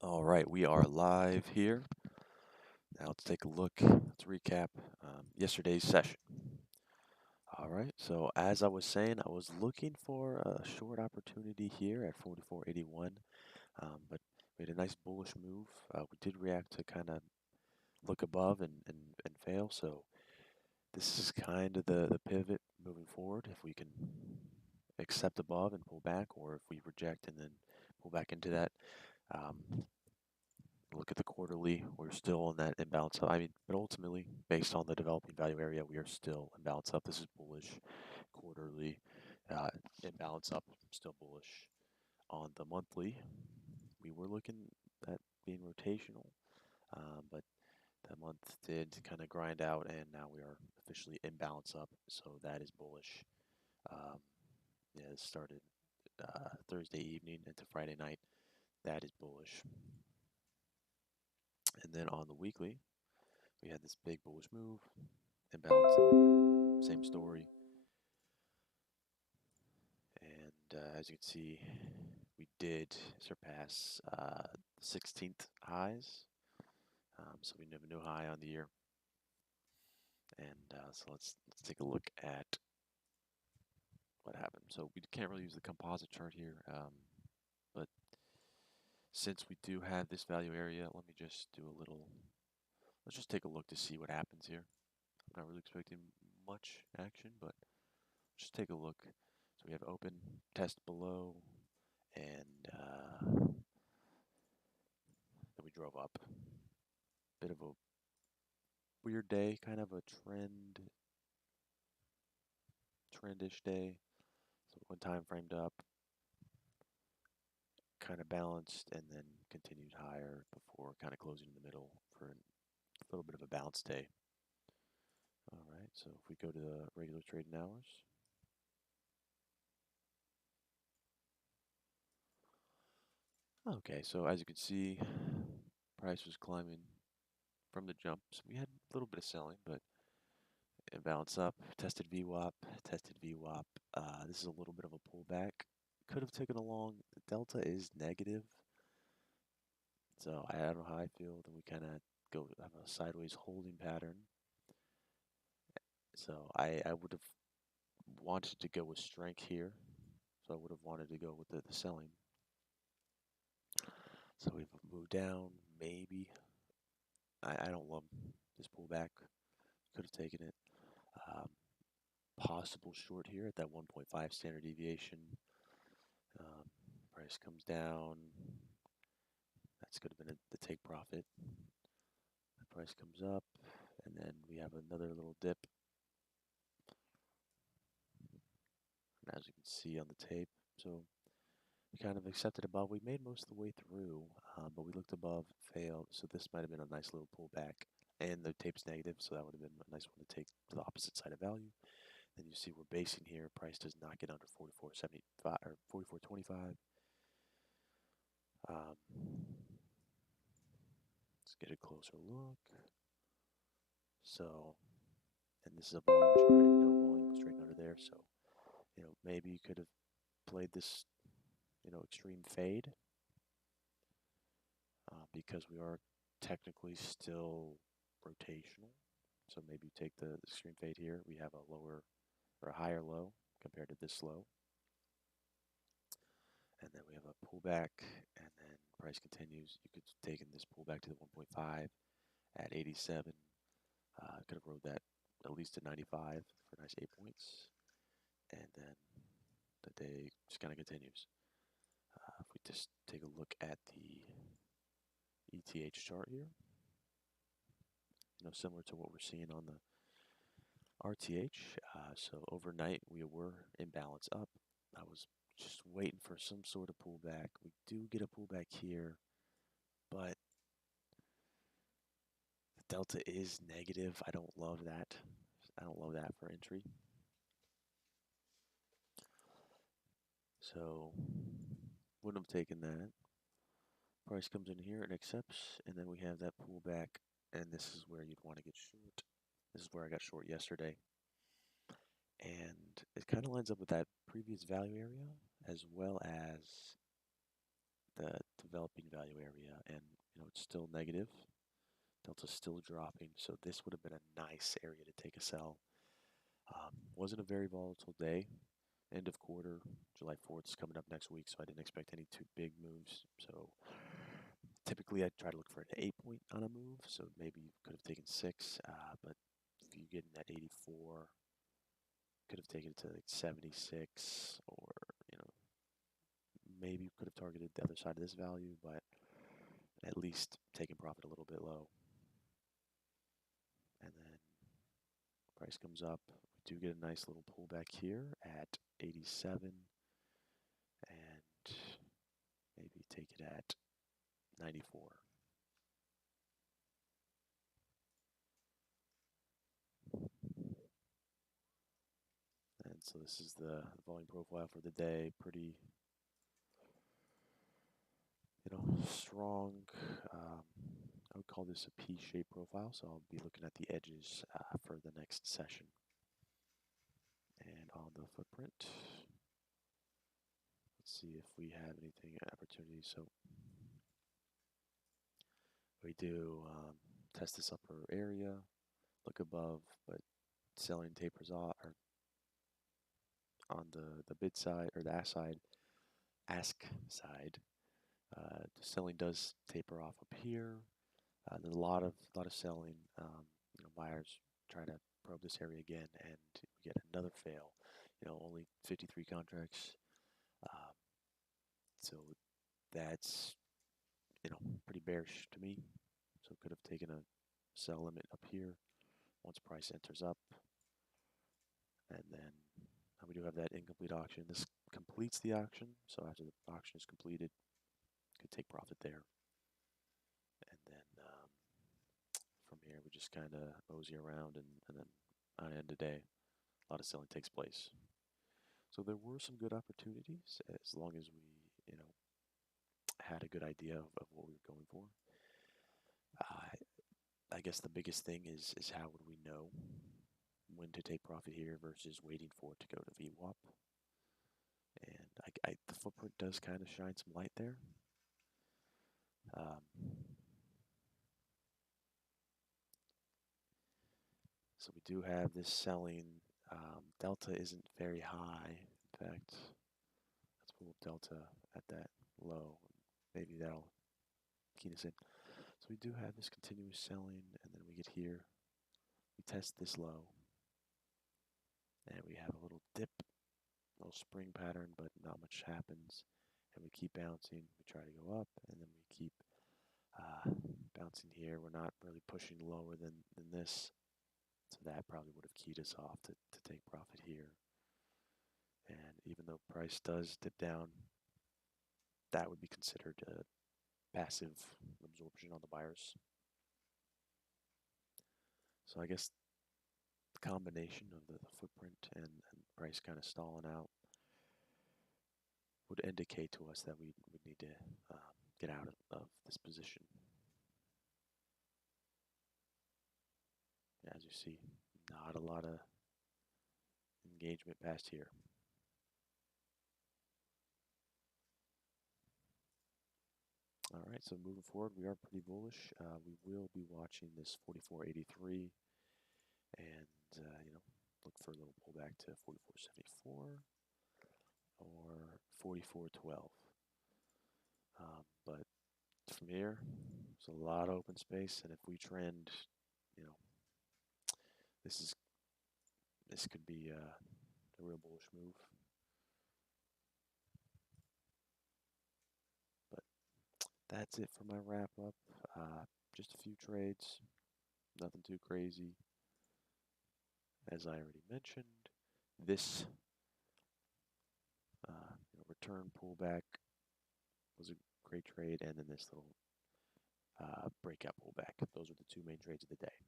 All right, we are live here. Now let's take a look. Let's recap yesterday's session. All right, so as I was saying, I was looking for a short opportunity here at 44.81, but we had a nice bullish move. We did react to kind of look above and fail, so this is kind of the pivot moving forward. If we can accept above and pull back, or if we reject and then pull back into that. Um, Look at the quarterly, we're still in that imbalance up. I mean, but ultimately, based on the developing value area, we are still imbalance up. This is bullish. Quarterly, uh, imbalance up, still bullish. On the monthly, we were looking at being rotational, but the month did kind of grind out, and now we are officially imbalance up. So that is bullish. Um, yeah, it started Thursday evening into Friday night. That is bullish. And then on the weekly, we had this big bullish move, imbalance up, same story. And as you can see, we did surpass 16th highs. So we have a new high on the year. And so let's take a look at what happened. So we can't really use the composite chart here, but since we do have this value area, let me just do a little. Let's just take a look to see what happens here. I'm not really expecting much action, but just take a look. So we have open, test below, and then we drove up. Bit of a weird day, kind of a trendish day. So one time framed up, kind of balanced, and then continued higher before kind of closing in the middle for a little bit of a bounce day. All right, so if we go to the regular trading hours, okay, so as you can see, price was climbing from the jump. So we had a little bit of selling, but it bounced up, tested VWAP, tested VWAP. This is a little bit of a pullback. Could have taken a long. The delta is negative, so I don't know how I feel. Then we kind of go have a sideways holding pattern. So I would have wanted to go with strength here. So I would have wanted to go with the selling. So we've moved down, maybe. I don't love this pullback. Could have taken it. Um, Possible short here at that 1.5 standard deviation. Um, Price comes down. That's could have been the take profit. The price comes up, and then we have another little dip. And as you can see on the tape, so we kind of accepted above. We made most of the way through, but we looked above, failed. So this might have been a nice little pullback. And the tape's negative, so that would have been a nice one to take to the opposite side of value. Then you see we're basing here. Price does not get under 44.75 or 44.25. Um, let's get a closer look. So, and this is a volume chart, and no volume straight under there. So, maybe you could have played this, extreme fade because we are technically still rotational. So maybe take the extreme fade here. We have a lower or a higher low compared to this low. And then we have a pullback, and then price continues. You could have taken this pullback to the 1.5 at 87. Could have rode that at least to 95 for a nice 8 points. And then the day just kind of continues. If we just take a look at the ETH chart here, similar to what we're seeing on the RTH. So overnight we were in balance up. I was just waiting for some sort of pullback. We do get a pullback here, but the delta is negative. I don't love that. I don't love that for entry. So wouldn't have taken that. Price comes in here and accepts, and then we have that pullback, and this is where you'd want to get short. This is where I got short yesterday. And it kind of lines up with that previous value area as well as the developing value area, and it's still negative. Delta's still dropping, so this would have been a nice area to take a sell. Wasn't a very volatile day. End of quarter, July 4th is coming up next week, so I didn't expect any too big moves. So typically I try to look for an 8 point on a move, so maybe you could have taken 6, but if you get in that 84, could have taken it to like 76, or maybe you could have targeted the other side of this value, but at least taking profit a little bit low. And then price comes up. We do get a nice little pullback here at 87, and maybe take it at 94. And so this is the volume profile for the day. Pretty, strong. I would call this a P-shaped profile, so I'll be looking at the edges for the next session. And on the footprint, let's see if we have anything opportunity. So we do test this upper area, look above, but selling tapers off, or on the bid side or the ask side. The selling does taper off up here. There's a lot of selling. Buyers try to probe this area again, and we get another fail. Only 53 contracts. So that's pretty bearish to me. So could have taken a sell limit up here once price enters up, and then we do have that incomplete auction. This completes the auction. So after the auction is completed, could take profit there. And then from here, we just kind of mosey around, and then on the end of the day, a lot of selling takes place. So there were some good opportunities as long as we, had a good idea of what we were going for. I guess the biggest thing is how would we know when to take profit here versus waiting for it to go to VWAP. And the footprint does kind of shine some light there. So we do have this selling. Delta isn't very high. In fact, let's pull up Delta at that low. Maybe that'll key us in. So we do have this continuous selling, and then we get here. We test this low, and we have a little dip, little spring pattern, but not much happens. And we keep bouncing. We try to go up, and then we keep bouncing here. We're not really pushing lower than this. So that probably would have keyed us off to take profit here. And even though price does dip down, that would be considered a passive absorption on the buyers. So I guess the combination of the footprint and price kind of stalling out would indicate to us that we would need to get out of this position. As you see, not a lot of engagement past here. All right, so moving forward, we are pretty bullish. We will be watching this 44.83, and look for a little pullback to 44.74 or 44.12. But from here, there's a lot of open space, and if we trend, this could be a real bullish move. But that's it for my wrap up. Just a few trades, nothing too crazy. As I already mentioned, this return pullback was a great trade, and then this little breakout pullback. Those are the two main trades of the day.